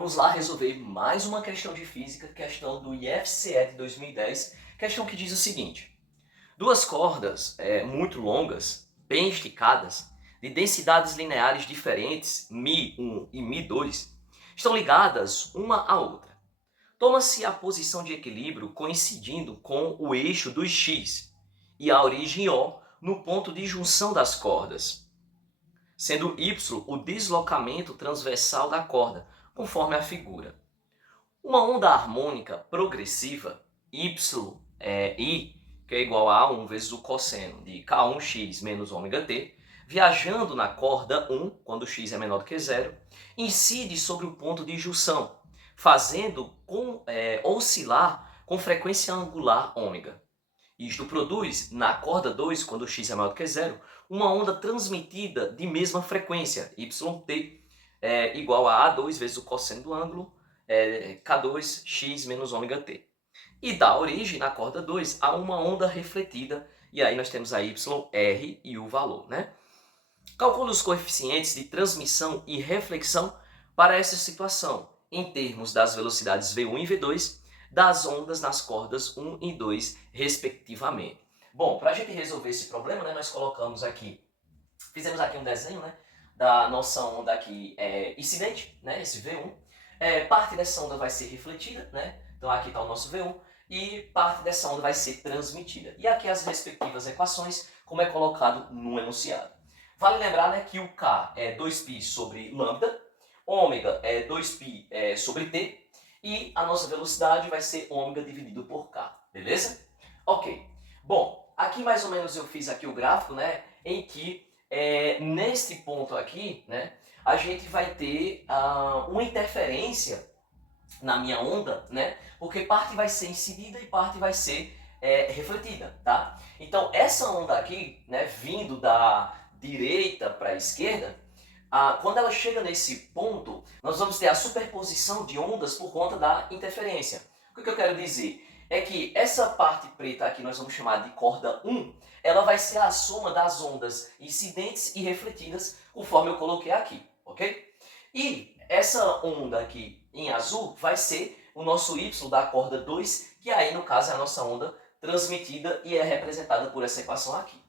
Vamos lá resolver mais uma questão de física, questão do IFCE de 2010, questão que diz o seguinte: duas cordas muito longas, bem esticadas, de densidades lineares diferentes, μ1 e μ2, estão ligadas uma à outra. Toma-se a posição de equilíbrio coincidindo com o eixo dos x e a origem O no ponto de junção das cordas, sendo y o deslocamento transversal da corda, conforme a figura. Uma onda harmônica progressiva, I, que é igual a 1 vezes o cosseno de K1x menos ômega-t, viajando na corda 1, quando x é menor do que zero, incide sobre o ponto de junção, fazendo oscilar com frequência angular ômega. Isto produz, na corda 2, quando x é maior do que zero, uma onda transmitida de mesma frequência, yt, igual a A2 vezes o cosseno do ângulo, K2x menos ômega-t. E dá origem, na corda 2, a uma onda refletida, e aí nós temos a yr e o valor, né? Calcule os coeficientes de transmissão e reflexão para essa situação, em termos das velocidades v1 e v2, das ondas nas cordas 1 e 2, respectivamente. Bom, para a gente resolver esse problema, né, nós fizemos aqui um desenho, né, da nossa onda aqui incidente, né, esse V1. Parte dessa onda vai ser refletida, né, então aqui está o nosso V1, e parte dessa onda vai ser transmitida. E aqui as respectivas equações, como é colocado no enunciado. Vale lembrar, né, que o K é 2π sobre lambda, ômega é 2π sobre t, e a nossa velocidade vai ser ômega dividido por K, beleza? Ok. Bom, aqui mais ou menos eu fiz aqui o gráfico, né, em que neste ponto aqui, né, a gente vai ter uma interferência na minha onda, né, porque parte vai ser incidida e parte vai ser refletida, tá? Então essa onda aqui, né, vindo da direita para a esquerda, quando ela chega nesse ponto, nós vamos ter a superposição de ondas por conta da interferência. O que eu quero dizer é que essa parte preta aqui nós vamos chamar de corda 1, ela vai ser a soma das ondas incidentes e refletidas, conforme eu coloquei aqui, ok? E essa onda aqui em azul vai ser o nosso Y da corda 2, que aí no caso é a nossa onda transmitida e é representada por essa equação aqui.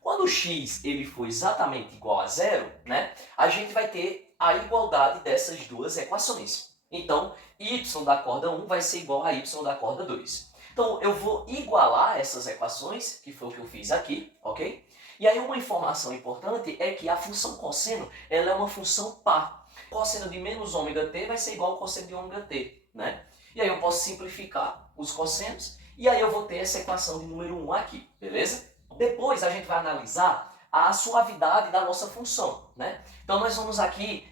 Quando o x ele for exatamente igual a zero, né, a gente vai ter a igualdade dessas duas equações. Então, y da corda 1 vai ser igual a y da corda 2. Então, eu vou igualar essas equações, que foi o que eu fiz aqui, ok? E aí uma informação importante é que a função cosseno ela é uma função par. Cosseno de menos ômega t vai ser igual ao cosseno de ômega t, né? E aí eu posso simplificar os cossenos, e aí eu vou ter essa equação de número 1 aqui, beleza? Depois a gente vai analisar a suavidade da nossa função, né? Então nós vamos aqui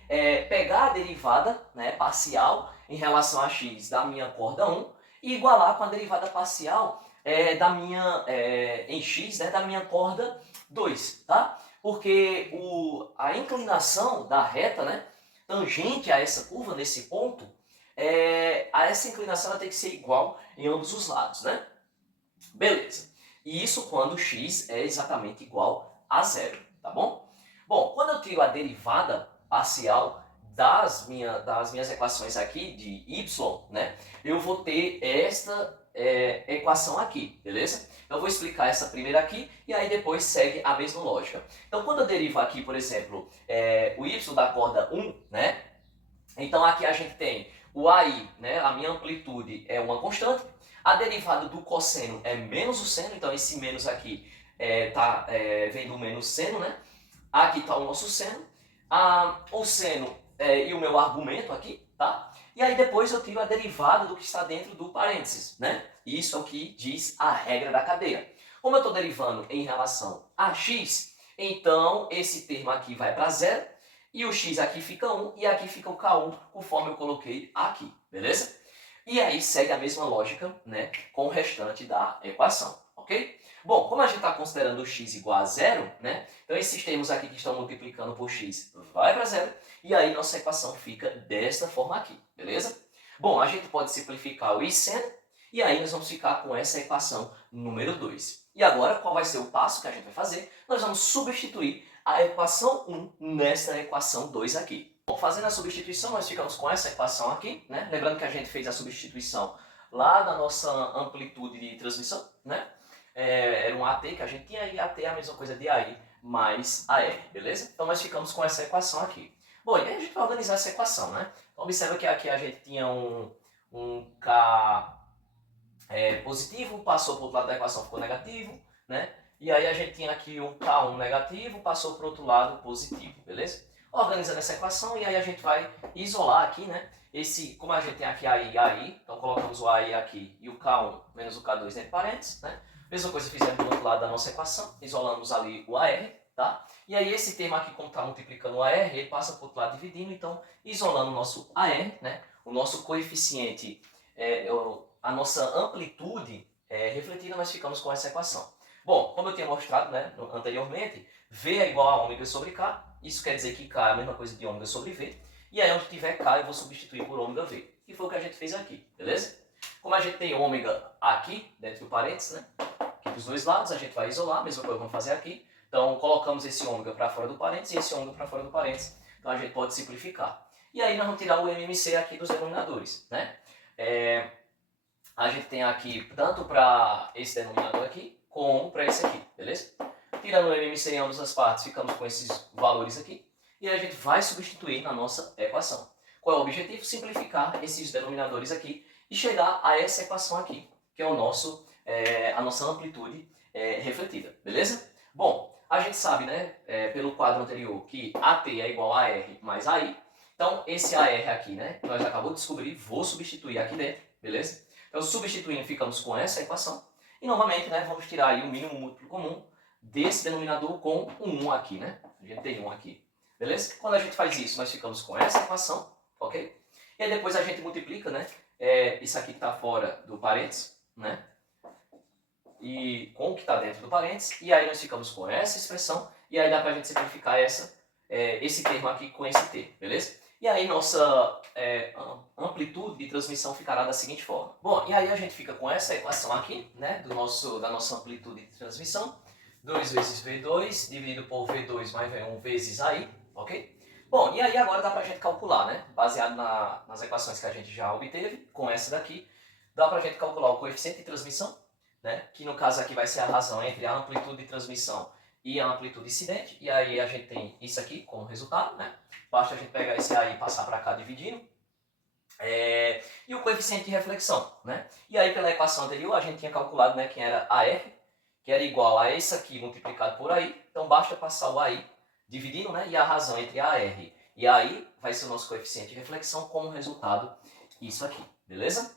pegar a derivada, né, parcial em relação a x da minha corda 1 e igualar com a derivada parcial em x, né, da minha corda 2, tá? Porque a inclinação da reta, né, tangente a essa curva nesse ponto, a essa inclinação ela tem que ser igual em ambos os lados, né? Beleza. E isso quando x é exatamente igual a zero, tá bom? Bom, quando eu tiro a derivada parcial das minhas equações aqui de y, né, eu vou ter esta equação aqui, beleza? Eu vou explicar essa primeira aqui e aí depois segue a mesma lógica. Então, quando eu derivo aqui, por exemplo, o y da corda 1, né, então aqui a gente tem o AI, né, a minha amplitude é uma constante, a derivada do cosseno é menos o seno, então esse menos aqui vem do menos seno, né? Aqui está o nosso seno, o seno e o meu argumento aqui, tá? E aí depois eu tiro a derivada do que está dentro do parênteses, né? Isso é o que diz a regra da cadeia. Como eu estou derivando em relação a x, então esse termo aqui vai para zero, e o x aqui fica 1 e aqui fica o K1, conforme eu coloquei aqui, beleza? E aí segue a mesma lógica, né, com o restante da equação, ok? Bom, como a gente está considerando o x igual a zero, né, então esses termos aqui que estão multiplicando por x vai para zero, e aí nossa equação fica desta forma aqui, beleza? Bom, a gente pode simplificar o i seno, e aí nós vamos ficar com essa equação número 2. E agora, qual vai ser o passo que a gente vai fazer? Nós vamos substituir a equação 1 nesta equação 2 aqui. Bom, fazendo a substituição, nós ficamos com essa equação aqui, né? Lembrando que a gente fez a substituição lá da nossa amplitude de transmissão, né? Era um AT que a gente tinha, e AT é a mesma coisa de AI mais AR, beleza? Então nós ficamos com essa equação aqui. Bom, e aí a gente vai organizar essa equação, né? Então observa que aqui a gente tinha um K positivo, passou para o outro lado da equação, ficou negativo, né? E aí a gente tinha aqui um K1 negativo, passou para o outro lado positivo, beleza? Organizando essa equação, e aí a gente vai isolar aqui, né? Como a gente tem aqui AI e AI, então colocamos o AI aqui e o K1 menos o K2 entre parênteses, né? Mesma coisa fizemos do outro lado da nossa equação, isolamos ali o AR, tá? E aí esse termo aqui, como está multiplicando o AR, ele passa para o outro lado dividindo, então isolando o nosso AR, né? O nosso coeficiente, a nossa amplitude refletida, nós ficamos com essa equação. Bom, como eu tinha mostrado, né, anteriormente, V é igual a ômega sobre K, isso quer dizer que K é a mesma coisa de ômega sobre V, e aí onde tiver K eu vou substituir por ômega V, que foi o que a gente fez aqui, beleza? Como a gente tem ômega aqui, dentro do parênteses, né, aqui dos dois lados, a gente vai isolar, a mesma coisa que vamos fazer aqui, então colocamos esse ômega para fora do parênteses e esse ômega para fora do parênteses, então a gente pode simplificar. E aí nós vamos tirar o MMC aqui dos denominadores, né? A gente tem aqui tanto para esse denominador aqui, como para esse aqui, beleza? Tirando o MMC em ambas as partes, ficamos com esses valores aqui. E a gente vai substituir na nossa equação. Qual é o objetivo? Simplificar esses denominadores aqui e chegar a essa equação aqui, que é a nossa amplitude refletida, beleza? Bom, a gente sabe, né, pelo quadro anterior, que AT é igual a R mais AI. Então, esse AR aqui, né, nós acabamos de descobrir, vou substituir aqui dentro, beleza? Então, substituindo, ficamos com essa equação. E, novamente, né, vamos tirar aí o mínimo múltiplo comum desse denominador com um 1 aqui, né? A gente tem 1 aqui, beleza? Quando a gente faz isso, nós ficamos com essa equação, ok? E aí depois a gente multiplica, né? Isso aqui que está fora do parênteses, né? E com o que está dentro do parênteses. E aí nós ficamos com essa expressão. E aí dá para a gente simplificar esse termo aqui com esse T, beleza? E aí nossa amplitude de transmissão ficará da seguinte forma. Bom, e aí a gente fica com essa equação aqui, né, da nossa amplitude de transmissão. 2 vezes V2 dividido por V2 mais V1 vezes AI, ok? Bom, e aí agora dá pra gente calcular, né, baseado nas equações que a gente já obteve, com essa daqui, dá pra gente calcular o coeficiente de transmissão, né, que no caso aqui vai ser a razão entre a amplitude de transmissão e a amplitude incidente, e aí a gente tem isso aqui como resultado, né? Basta a gente pegar esse AI e passar para cá dividindo. E o coeficiente de reflexão, né? E aí pela equação anterior a gente tinha calculado, né, que era AR, que era igual a esse aqui multiplicado por AI, então basta passar o AI dividindo, né? E a razão entre AR e AI vai ser o nosso coeficiente de reflexão como resultado isso aqui, beleza?